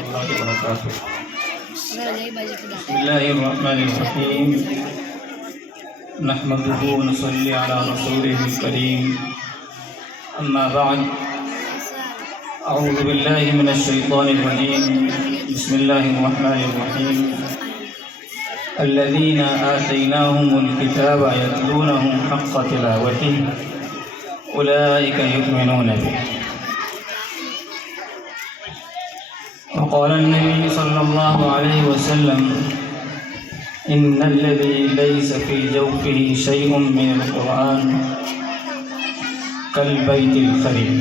الله وبركاته. بسم الله الرحمن الرحيم. نحمده ونصلي على رسوله الكريم. أما بعد، أعوذ بالله من الشيطان الرجيم. بسم الله الرحمن الرحيم. الذين آتيناهم الكتاب يتلونه حق تلاوته أولئك يؤمنون به. وقال النبي صلى الله عليه وسلم: إن الذي ليس في جوفه شيء من القرآن كالبيت الخريب.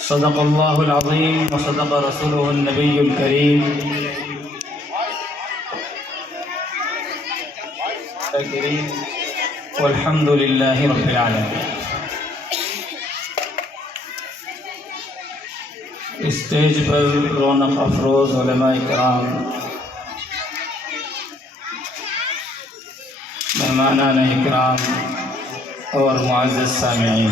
صدق الله العظيم وصدق رسوله النبي الكريم. والحمد لله رب العالمين. اسٹیج پر رونق افروز علماء کرام، مہمانان اکرام اور معزز سامعین،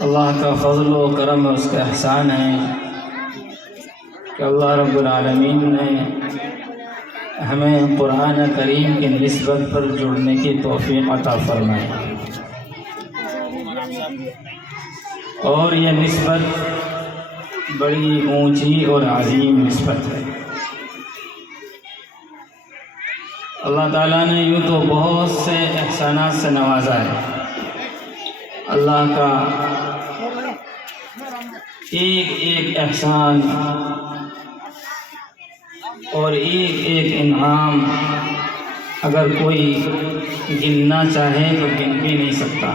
اللہ کا فضل و کرم اور اس کا احسان ہے کہ اللہ رب العالمین نے ہمیں قرآن کریم کی نسبت پر جڑنے کی توفیق عطا فرمائی، اور یہ نسبت بڑی اونچی اور عظیم نسبت ہے۔ اللہ تعالیٰ نے یوں تو بہت سے احسانات سے نوازا ہے۔ اللہ کا ایک ایک احسان اور ایک ایک انعام اگر کوئی گننا چاہے تو گن بھی نہیں سکتا۔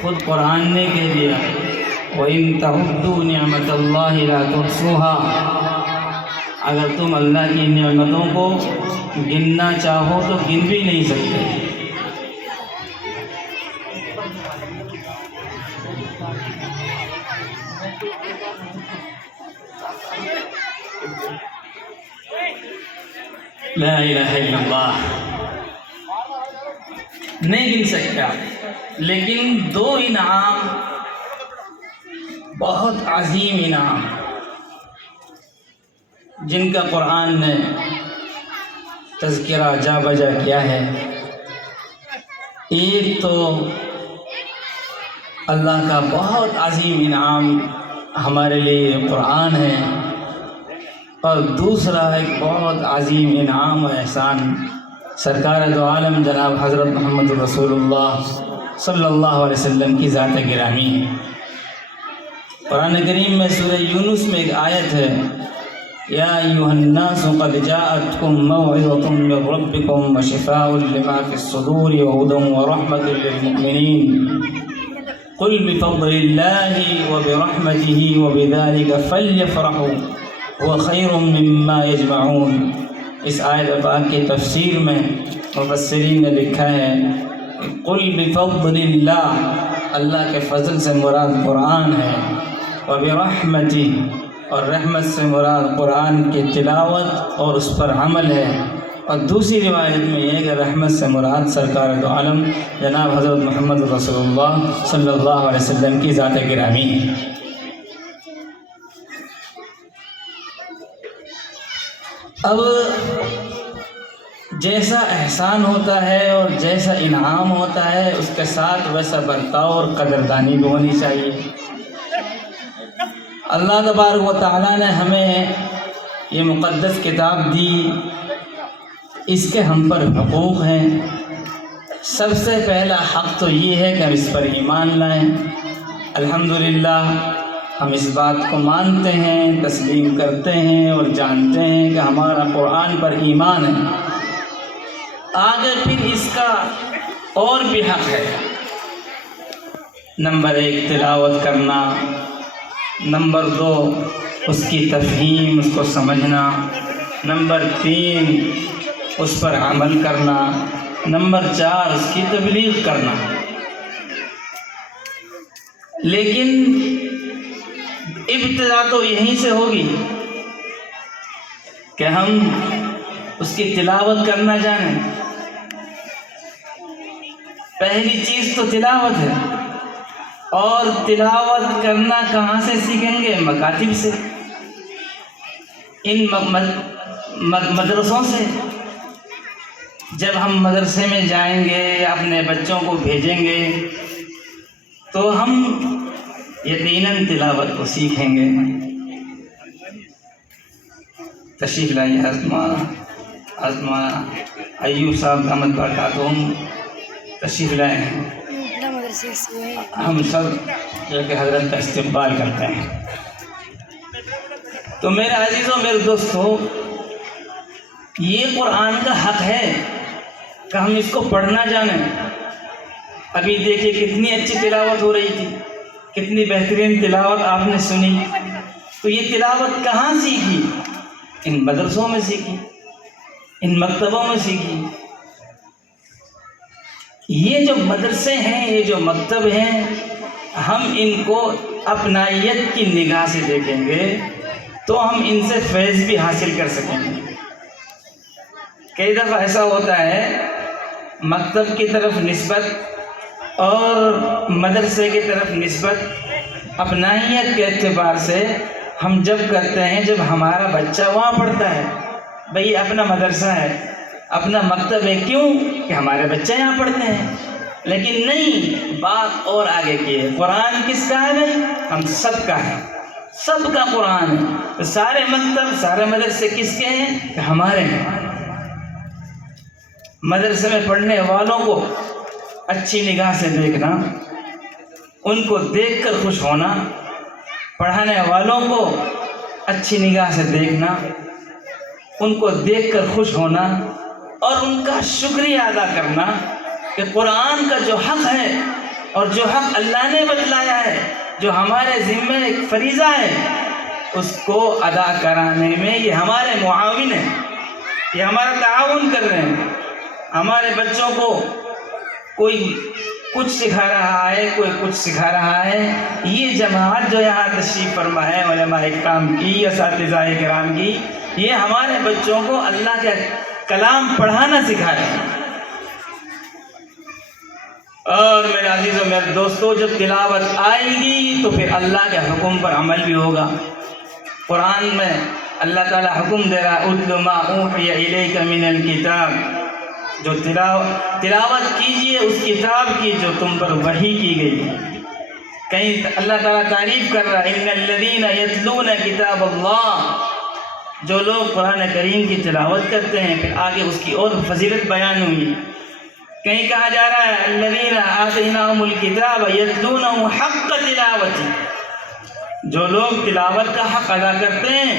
خود قرآن نے کہہ دیا: وَإِن تَعُدُّوا نِعْمَةَ اللَّهِ لَا تُحْصُوهَا۔ اگر تم اللہ کی نعمتوں کو گننا چاہو تو گن بھی نہیں سکتے۔ لا الہ الا اللہ، نہیں گن سکتا۔ لیکن دو انعام، بہت عظیم انعام، جن کا قرآن نے تذکرہ جا بجا کیا ہے۔ ایک تو اللہ کا بہت عظیم انعام ہمارے لیے قرآن ہے، اور دوسرا ایک بہت عظیم انعام و احسان سرکار دو عالم جناب حضرت محمد رسول اللہ صلی اللہ علیہ وسلم کی ذات گرامی ہے۔ قرآن کریم میں سورہ یونس میں ایک آیت ہے: یا ایھا الناس قد جاءتکم موعظۃ من ربکم وشفاء لما فی الصدور وہدی ورحمۃ للمؤمنین قل بفضل اللہ وبرحمتہ وبذلک فلیفرحوا هو خیر مما یجمعون۔ اس آیت پاک کی تفسیر میں مفسرین نے لکھا ہے کہ قل بفضل اللہ، اللہ کے فضل سے مراد قرآن ہے، وبرحمتہ، اور رحمت سے مراد قرآن کی تلاوت اور اس پر عمل ہے، اور دوسری روایت میں یہ ہے کہ رحمت سے مراد سرکار دو عالم جناب حضرت محمد رسول اللہ صلی اللہ علیہ وسلم کی ذات گرامی ہے۔ اب جیسا احسان ہوتا ہے اور جیسا انعام ہوتا ہے، اس کے ساتھ ویسا برتاؤ اور قدردانی بھی ہونی چاہیے۔ اللہ تبارک و تعالیٰ نے ہمیں یہ مقدس کتاب دی، اس کے ہم پر حقوق ہیں۔ سب سے پہلا حق تو یہ ہے کہ ہم اس پر ایمان لائیں۔ الحمدللہ ہم اس بات کو مانتے ہیں، تسلیم کرتے ہیں اور جانتے ہیں کہ ہمارا قرآن پر ایمان ہے۔ آگے پھر اس کا اور بھی حق ہے۔ نمبر 1 تلاوت کرنا، نمبر 2 اس کی تفہیم، اس کو سمجھنا، نمبر 3 اس پر عمل کرنا، نمبر 4 اس کی تبلیغ کرنا۔ لیکن ابتدا تو یہیں سے ہوگی کہ ہم اس کی تلاوت کرنا جانیں۔ پہلی چیز تو تلاوت ہے۔ اور تلاوت کرنا کہاں سے سیکھیں گے؟ مکاتب سے، ان مدرسوں سے۔ جب ہم مدرسے میں جائیں گے یا اپنے بچوں کو بھیجیں گے تو ہم یقیناً تلاوت کو سیکھیں گے۔ تشریف لائیے آزما ایوب صاحب احمد برکاتہم، تشریف لائے ہیں۔ ہم سب جو کہ حضرت کا استقبال کرتے ہیں۔ تو میرے عزیزوں، میرے دوستو، یہ قرآن کا حق ہے کہ ہم اس کو پڑھنا جانیں۔ ابھی دیکھیے کتنی اچھی تلاوت ہو رہی تھی، کتنی بہترین تلاوت آپ نے سنی۔ تو یہ تلاوت کہاں سیکھی؟ ان مدرسوں میں سیکھی، ان مکتبوں میں سیکھی۔ یہ جو مدرسے ہیں، یہ جو مکتب ہیں، ہم ان کو اپنائیت کی نگاہ سے دیکھیں گے تو ہم ان سے فیض بھی حاصل کر سکیں گے۔ کئی دفعہ ایسا ہوتا ہے مکتب کی طرف نسبت اور مدرسے کی طرف نسبت اپنائیت کے اعتبار سے ہم جب کرتے ہیں، جب ہمارا بچہ وہاں پڑھتا ہے، بھئی اپنا مدرسہ ہے، اپنا مکتب ہے، کیوں کہ ہمارے بچے یہاں پڑھتے ہیں۔ لیکن نہیں، بات اور آگے کی ہے۔ قرآن کس کا ہے بھائی؟ ہم سب کا ہے، سب کا قرآن ہے۔ تو سارے مکتب، سارے مدرسے کس کے ہیں؟ کہ ہمارے ہیں۔ مدرسے میں پڑھنے والوں کو اچھی نگاہ سے دیکھنا، ان کو دیکھ کر خوش ہونا، پڑھانے والوں کو اچھی نگاہ سے دیکھنا، ان کو دیکھ کر خوش ہونا اور ان کا شکریہ ادا کرنا کہ قرآن کا جو حق ہے اور جو حق اللہ نے بتلایا ہے، جو ہمارے ذمہ ایک فریضہ ہے، اس کو ادا کرانے میں یہ ہمارے معاون ہیں، یہ ہمارا تعاون کر رہے ہیں۔ ہمارے بچوں کو کوئی کچھ سکھا رہا ہے، کوئی کچھ سکھا رہا ہے۔ یہ جماعت جو یہاں تشریف فرما ہے، علماء کرام کی، اساتذہ کرام کی، یہ ہمارے بچوں کو اللہ کا کلام پڑھانا سکھا رہے ہیں۔ اور میرے عزیزوں، میرے دوستوں، جب تلاوت آئے گی تو پھر اللہ کے حکم پر عمل بھی ہوگا۔ قرآن میں اللہ تعالیٰ حکم دے رہا ہے، اتل ما اوحی الیک من الکتاب، جو تلاوت کیجئے اس کتاب کی جو تم پر وحی کی گئی۔ کہیں اللہ تعالیٰ تعریف کر رہا ہے، ان الذین یتلون کتاب اللہ، جو لوگ قرآن کریم کی تلاوت کرتے ہیں۔ پھر آگے اس کی اور فضیلت بیان ہوئی۔ کہیں کہا جا رہا ہے، الذین آتیناہم الکتاب یتلونہ حق تلاوتہ، جو لوگ تلاوت کا حق ادا کرتے ہیں،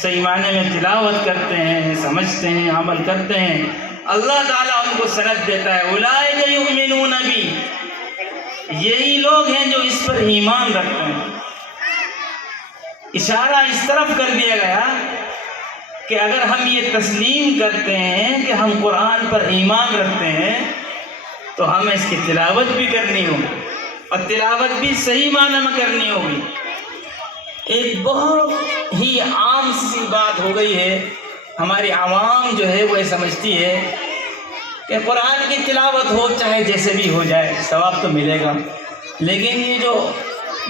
صحیح معنی میں تلاوت کرتے ہیں، سمجھتے ہیں، عمل کرتے ہیں، اللہ تعالیٰ ان کو سند دیتا ہے، اولئک یؤمنون بی، یہی لوگ ہیں جو اس پر ایمان رکھتے ہیں۔ اشارہ اس طرف کر دیا گیا کہ اگر ہم یہ تسلیم کرتے ہیں کہ ہم قرآن پر ایمان رکھتے ہیں تو ہمیں اس کی تلاوت بھی کرنی ہوگی، اور تلاوت بھی صحیح معنی میں کرنی ہوگی۔ ایک بہت ہی عام سی بات ہو گئی ہے، ہماری عوام جو ہے وہ یہ سمجھتی ہے کہ قرآن کی تلاوت ہو چاہے جیسے بھی ہو جائے ثواب تو ملے گا۔ لیکن یہ جو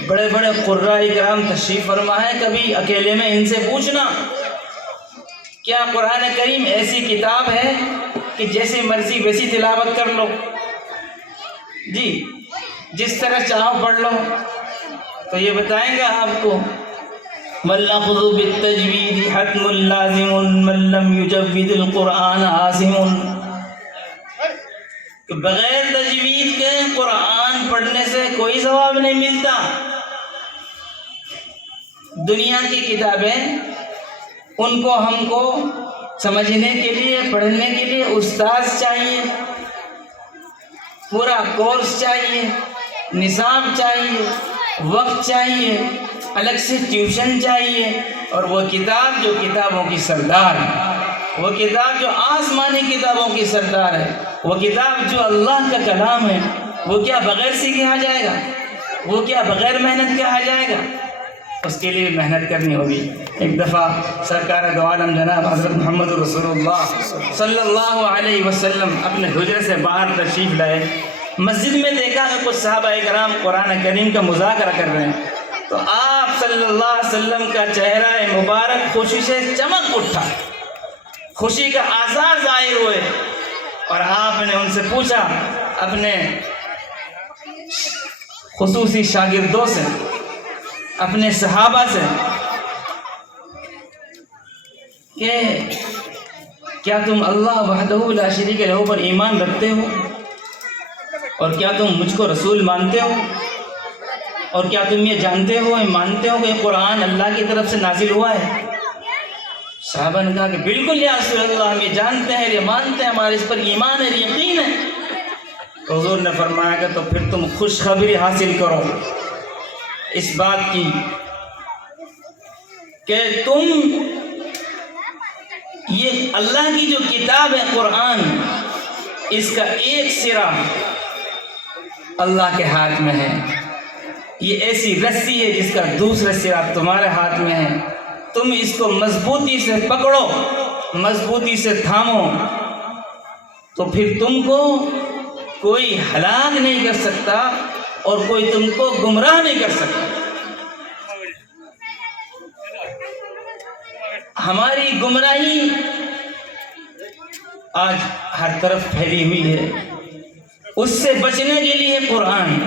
بڑے بڑے قراء کرام تشریف فرما ہے، کبھی اکیلے میں ان سے پوچھنا، کیا قرآن کریم ایسی کتاب ہے کہ جیسے مرضی ویسی تلاوت کر لو، جی جس طرح چاہو پڑھ لو؟ تو یہ بتائیں گے آپ کو، وَالْأَخْذُ بِالتَّجْوِيدِ حَتْمٌ لَازِمٌ مَنْ لَمْ يُجَوِّدِ الْقُرْآنَ عَاصِمٌ، کہ بغیر تجوید کے قرآن پڑھنے سے کوئی ثواب نہیں ملتا۔ دنیا کی کتابیں ان کو ہم کو سمجھنے کے لیے، پڑھنے کے لیے استاد چاہیے، پورا کورس چاہیے، نصاب چاہیے، وقت چاہیے، الگ سے ٹیوشن چاہیے، اور وہ کتاب جو کتابوں کی سردار ہے، وہ کتاب جو آسمانی کتابوں کی سردار ہے، وہ کتاب جو اللہ کا کلام ہے، وہ کیا بغیر سیکھے آ جائے گا؟ وہ کیا بغیر محنت کے آ جائے گا؟ اس کے لیے محنت کرنی ہوگی۔ ایک دفعہ سرکار دو عالم جناب حضرت محمد رسول اللہ صلی اللہ علیہ وسلم اپنے حجرے سے باہر تشریف لائے مسجد میں دیکھا کہ کچھ صحابہ کرام قرآن کریم کا مذاکرہ کر رہے ہیں، تو آپ صلی اللہ علیہ وسلم کا چہرہ مبارک خوشی سے چمک اٹھا، خوشی کا آثار ظاہر ہوئے، اور آپ نے ان سے پوچھا اپنے خصوصی شاگردوں سے، اپنے صحابہ سے، کہ کیا تم اللہ وحدہ لا شریک لہ پر ایمان رکھتے ہو، اور کیا تم مجھ کو رسول مانتے ہو، اور کیا تم یہ جانتے ہو، مانتے ہو کہ یہ قرآن اللہ کی طرف سے نازل ہوا ہے؟ صحابہ نے کہا کہ بالکل یا رسول اللہ، ہم یہ جانتے ہیں، یہ مانتے ہیں، ہمارے اس پر ایمان ہے، یقین ہے۔ تو حضور نے فرمایا کہ تو پھر تم خوشخبری حاصل کرو اس بات کی کہ تم یہ اللہ کی جو کتاب ہے قرآن، اس کا ایک سرا اللہ کے ہاتھ میں ہے، یہ ایسی رسی ہے جس کا دوسرا سرا تمہارے ہاتھ میں ہے، تم اس کو مضبوطی سے پکڑو، مضبوطی سے تھامو، تو پھر تم کو کوئی ہلاک نہیں کر سکتا اور کوئی تم کو گمراہ نہیں کر سکتا۔ ہماری گمراہی آج ہر طرف پھیلی ہوئی ہے، اس سے بچنے کے لیے قرآن،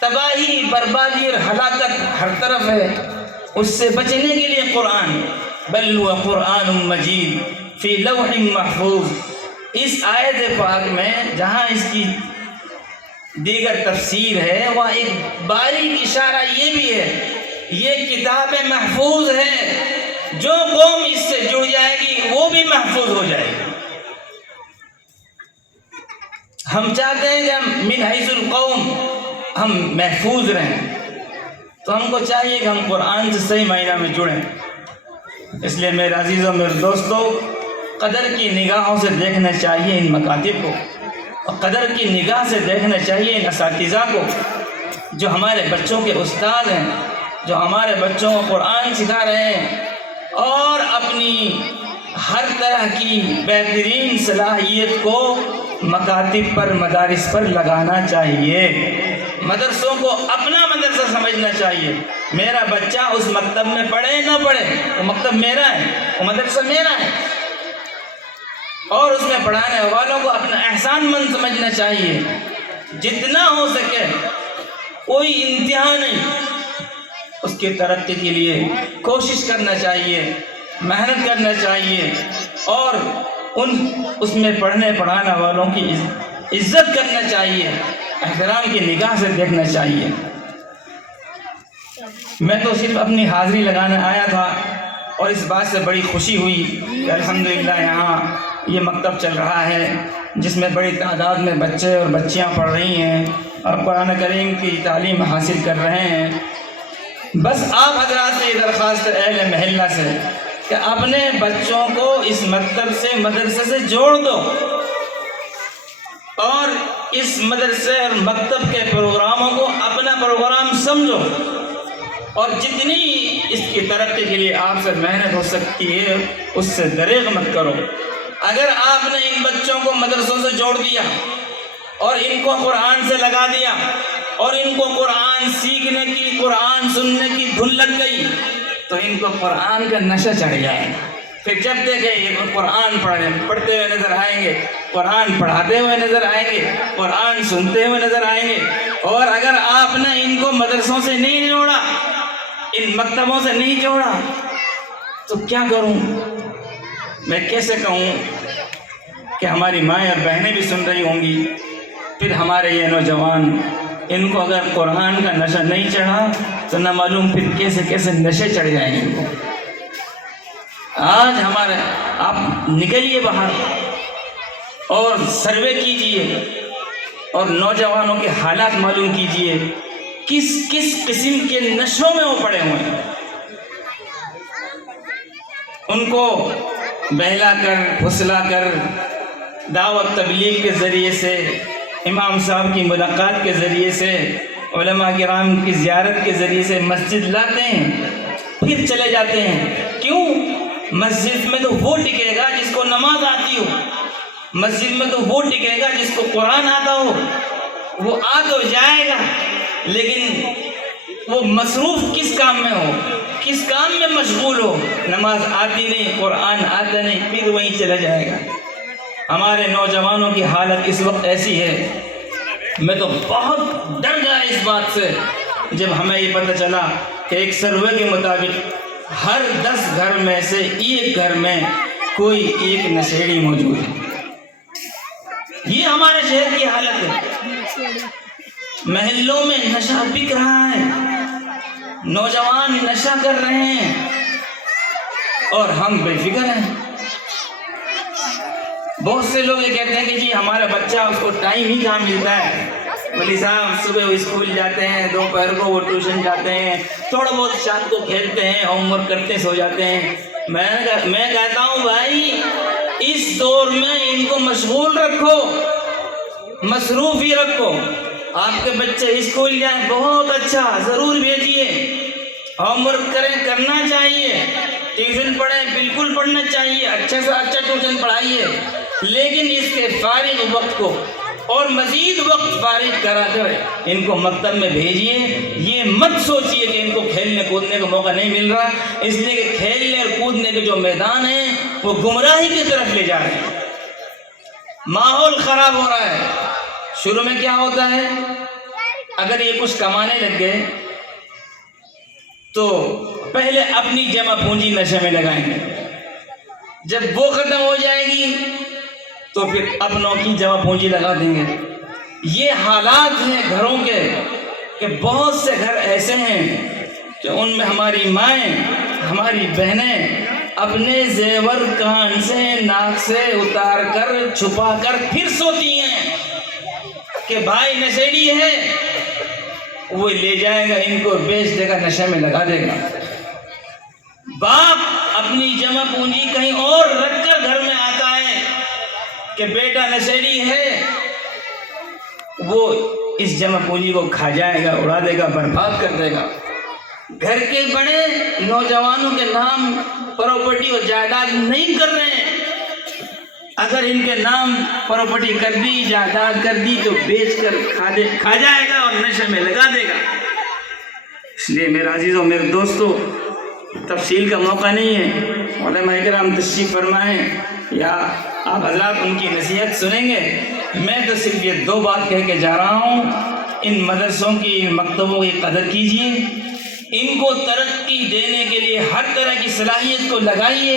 تباہی، بربادی اور ہلاکت ہر طرف ہے، اس سے بچنے کے لیے قرآن، بل هو قرآن مجید فی لوح محفوظ۔ اس آیت پاک میں جہاں اس کی دیگر تفسیر ہے، وہاں ایک باریک اشارہ یہ بھی ہے، یہ کتاب محفوظ ہے، جو قوم اس سے جڑ جائے گی وہ بھی محفوظ ہو جائے گی۔ ہم چاہتے ہیں کہ ہم من حیث القوم ہم محفوظ رہیں، تو ہم کو چاہیے کہ ہم قرآن سے صحیح معنی میں جڑیں۔ اس لیے میرے عزیزوں، میرے دوستوں، قدر کی نگاہوں سے دیکھنا چاہیے ان مکاتب کو، اور قدر کی نگاہ سے دیکھنا چاہیے ان اساتذہ کو جو ہمارے بچوں کے استاد ہیں، جو ہمارے بچوں کو قرآن سکھا رہے ہیں، اور اپنی ہر طرح کی بہترین صلاحیت کو مکاتب پر، مدارس پر لگانا چاہیے۔ مدرسوں کو اپنا مدرسہ سمجھنا چاہیے، میرا بچہ اس مکتب میں پڑھے نہ پڑھے، وہ مکتب میرا ہے، وہ مدرسہ میرا ہے، اور اس میں پڑھانے والوں کو اپنا احسان مند سمجھنا چاہیے۔ جتنا ہو سکے کوئی انتہا نہیں، اس کی ترقی کے لیے کوشش کرنا چاہیے، محنت کرنا چاہیے، اور اس میں پڑھنے پڑھانے والوں کی عزت کرنا چاہیے، احترام کی نگاہ سے دیکھنا چاہیے۔ میں تو صرف اپنی حاضری لگانے آیا تھا، اور اس بات سے بڑی خوشی ہوئی کہ الحمدللہ یہاں یہ مکتب چل رہا ہے جس میں بڑی تعداد میں بچے اور بچیاں پڑھ رہی ہیں اور قرآن کریم کی تعلیم حاصل کر رہے ہیں۔ بس آپ حضرات سے یہ درخواست ہے اہل محلہ سے کہ اپنے بچوں کو اس مکتب سے، مدرسے سے جوڑ دو، اور اس مدرسے اور مکتب کے پروگراموں کو اپنا پروگرام سمجھو، اور جتنی اس کی ترقی کے لیے آپ سے محنت ہو سکتی ہے اس سے دریغ مت کرو۔ اگر آپ نے ان بچوں کو مدرسوں سے جوڑ دیا اور ان کو قرآن سے لگا دیا اور ان کو قرآن سیکھنے کی، قرآن سننے کی دھن لگ گئی، تو ان کو قرآن کا نشہ چڑھ جائے گا۔ پھر جب دیکھیں یہ قرآن پڑھتے ہوئے نظر آئیں گے، قرآن پڑھاتے ہوئے نظر آئیں گے، قرآن سنتے ہوئے نظر آئیں گے۔ اور اگر آپ نے ان کو مدرسوں سے نہیں جوڑا، ان مکتبوں سے نہیں جوڑا، تو کیا کروں؟ میں کیسے کہوں کہ ہماری مائیں اور بہنیں بھی سن رہی ہوں گی، پھر ہمارے یہ نوجوان، ان کو اگر قرآن کا نشہ نہیں چڑھا تو نہ معلوم پھر کیسے کیسے نشے چڑھ جائیں گے ان کو۔ آج آپ نکلیے باہر اور سروے کیجئے اور نوجوانوں کے حالات معلوم کیجئے، کس کس قسم کے نشوں میں وہ پڑے ہوئے ہیں۔ ان کو بہلا کر، پھسلا کر، دعوت تبلیغ کے ذریعے سے، امام صاحب کی ملاقات کے ذریعے سے، علماء کرام کی زیارت کے ذریعے سے مسجد لاتے ہیں، پھر چلے جاتے ہیں۔ کیوں؟ مسجد میں تو وہ ٹکے گا جس کو نماز آتی ہو، مسجد میں تو وہ ٹکے گا جس کو قرآن آتا ہو، وہ آ تو جائے گا، لیکن وہ مصروف کس کام میں ہو، کس کام میں مشغول ہو، نماز آتی نہیں، قرآن آتا نہیں، پھر وہیں چلا جائے گا۔ ہمارے نوجوانوں کی حالت اس وقت ایسی ہے، میں تو بہت ڈر گیا اس بات سے جب ہمیں یہ پتہ چلا کہ ایک سروے کے مطابق ہر 10 گھر میں سے ایک گھر میں کوئی ایک نشیڑی موجود ہے۔ یہ ہمارے شہر کی حالت ہے، محلوں میں نشہ بک رہا ہے، نوجوان نشہ کر رہے ہیں اور ہم بے فکر ہیں۔ بہت سے لوگ یہ کہتے ہیں کہ جی ہمارا بچہ، اس کو ٹائم ہی کہاں ملتا ہے، ولی صاحب صبح وہ اسکول جاتے ہیں، دوپہر کو وہ ٹیوشن جاتے ہیں، تھوڑا بہت شام کو کھیلتے ہیں، ہوم ورک کرتے ہیں، سو جاتے ہیں۔ میں کہتا ہوں بھائی اس دور میں ان کو مشغول رکھو، مصروف ہی رکھو۔ آپ کے بچے اسکول جائیں، بہت اچھا، ضرور بھیجیے، ہوم ورک کریں، کرنا چاہیے، ٹیوشن پڑھیں، بالکل پڑھنا چاہیے، اچھا سے اچھا ٹیوشن پڑھائیے، لیکن اس کے فارغ وقت کو اور مزید وقت فارغ کرا کر ان کو مکتب میں بھیجیے۔ یہ مت سوچیے کہ ان کو کھیلنے کودنے کا موقع نہیں مل رہا، اس لیے کہ کھیلنے اور کودنے کے جو میدان ہیں وہ گمراہی کی طرف لے جا رہے ہیں، ماحول خراب ہو رہا ہے۔ شروع میں کیا ہوتا ہے، اگر یہ کچھ کمانے لگ گئے تو پہلے اپنی جمع پونجی نشے میں لگائیں گے، جب وہ ختم ہو جائے گی تو پھر اپنوں کی جمع پونجی لگا دیں گے۔ یہ حالات ہیں گھروں کے کہ بہت سے گھر ایسے ہیں کہ ان میں ہماری مائیں، ہماری بہنیں اپنے زیور کان سے، ناک سے اتار کر چھپا کر پھر سوتی ہیں کہ بھائی نشیڑی ہے، وہ لے جائے گا، ان کو بیچ دے گا، نشے میں لگا دے گا۔ باپ اپنی جمع پونجی کہیں اور رکھ کر گھر میں آتا ہے کہ بیٹا نشیڑی ہے، وہ اس جمع پونجی کو کھا جائے گا، اڑا دے گا، برباد کر دے گا۔ گھر کے بڑے نوجوانوں کے نام پراپرٹی اور جائیداد نہیں کر رہے ہیں، اگر ان کے نام پراپرٹی کر دی، جائیداد کر دی تو بیچ کر کھا جائے گا اور نشے میں لگا دے گا۔ اس لیے میرے عزیزوں، میرے دوستوں، تفصیل کا موقع نہیں ہے، علماء کرام تشریف فرمائیں یا آپ حضرات ان کی نصیحت سنیں گے۔ میں تو صرف یہ 2 بات کہہ کے جا رہا ہوں، ان مدرسوں کی، ان مکتبوں کی قدر کیجیے، ان کو ترقی دینے کے لیے ہر طرح کی صلاحیت کو لگائیے،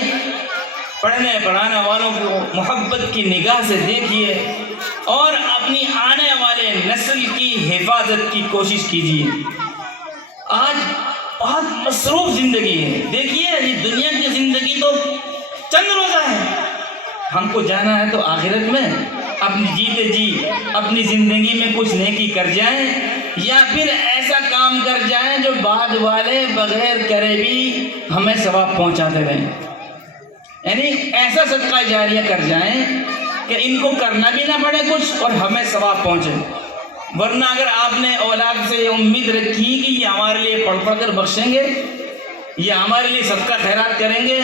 پڑھنے پڑھانے والوں کو محبت کی نگاہ سے دیکھیے اور اپنی آنے والے نسل کی حفاظت کی کوشش کیجیے۔ آج بہت مصروف زندگی ہے، دیکھیے یہ دنیا کی زندگی تو چند روزہ ہے، ہم کو جانا ہے تو آخرت میں اپنی جیتے جی اپنی زندگی میں کچھ نیکی کر جائیں یا پھر ایسا کام کر جائیں جو بعد والے بغیر کرے بھی ہمیں ثواب پہنچاتے رہیں، یعنی ایسا صدقہ جاریہ کر جائیں کہ ان کو کرنا بھی نہ پڑے کچھ اور ہمیں ثواب پہنچے۔ ورنہ اگر آپ نے اولاد سے یہ امید رکھی کہ یہ ہمارے لیے پڑھ پڑھ کر بخشیں گے، یہ ہمارے لیے صدقہ خیرات کریں گے،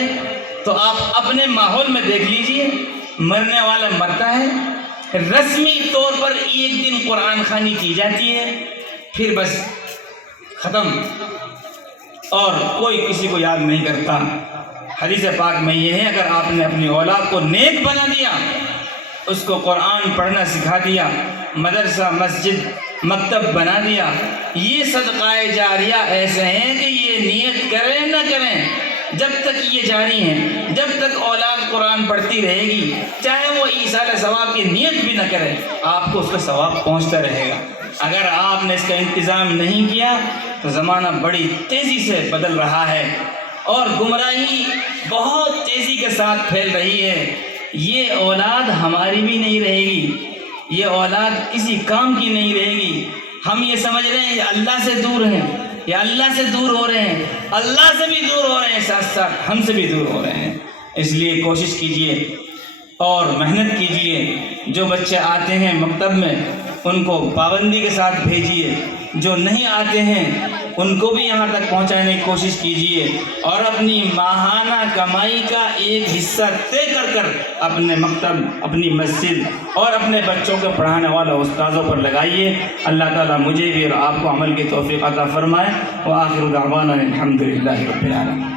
تو آپ اپنے ماحول میں دیکھ لیجئے، مرنے والا مرتا ہے، رسمی طور پر ایک دن قرآن خوانی کی جاتی ہے، پھر بس ختم، اور کوئی کسی کو یاد نہیں کرتا۔ حدیث پاک میں یہ ہے، اگر آپ نے اپنی اولاد کو نیک بنا دیا، اس کو قرآن پڑھنا سکھا دیا، مدرسہ مسجد مکتب بنا دیا، یہ صدقہ جاریہ ایسے ہیں کہ یہ نیت کریں نہ کریں، جب تک یہ جاری ہیں، جب تک اولاد قرآن پڑھتی رہے گی، چاہے وہ ایصال ثواب کی نیت بھی نہ کرے، آپ کو اس کا ثواب پہنچتا رہے گا۔ اگر آپ نے اس کا انتظام نہیں کیا تو زمانہ بڑی تیزی سے بدل رہا ہے اور گمراہی بہت تیزی کے ساتھ پھیل رہی ہے۔ یہ اولاد ہماری بھی نہیں رہے گی، یہ اولاد کسی کام کی نہیں رہے گی۔ ہم یہ سمجھ رہے ہیں یہ اللہ سے دور ہیں، یہ اللہ سے دور ہو رہے ہیں، اللہ سے بھی دور ہو رہے ہیں، ساتھ ساتھ ہم سے بھی دور ہو رہے ہیں۔ اس لیے کوشش کیجئے اور محنت کیجئے۔ جو بچے آتے ہیں مکتب میں ان کو پابندی کے ساتھ بھیجیے، جو نہیں آتے ہیں ان کو بھی یہاں تک پہنچانے کی کوشش کیجیے، اور اپنی ماہانہ کمائی کا ایک حصہ طے کر اپنے مکتب، اپنی مسجد اور اپنے بچوں کو پڑھانے والے استاذوں پر لگائیے۔ اللہ تعالیٰ مجھے بھی اور آپ کو عمل کی توفیق عطا فرمائے۔ وآخر دعوانا الحمد للہ رب العالمین۔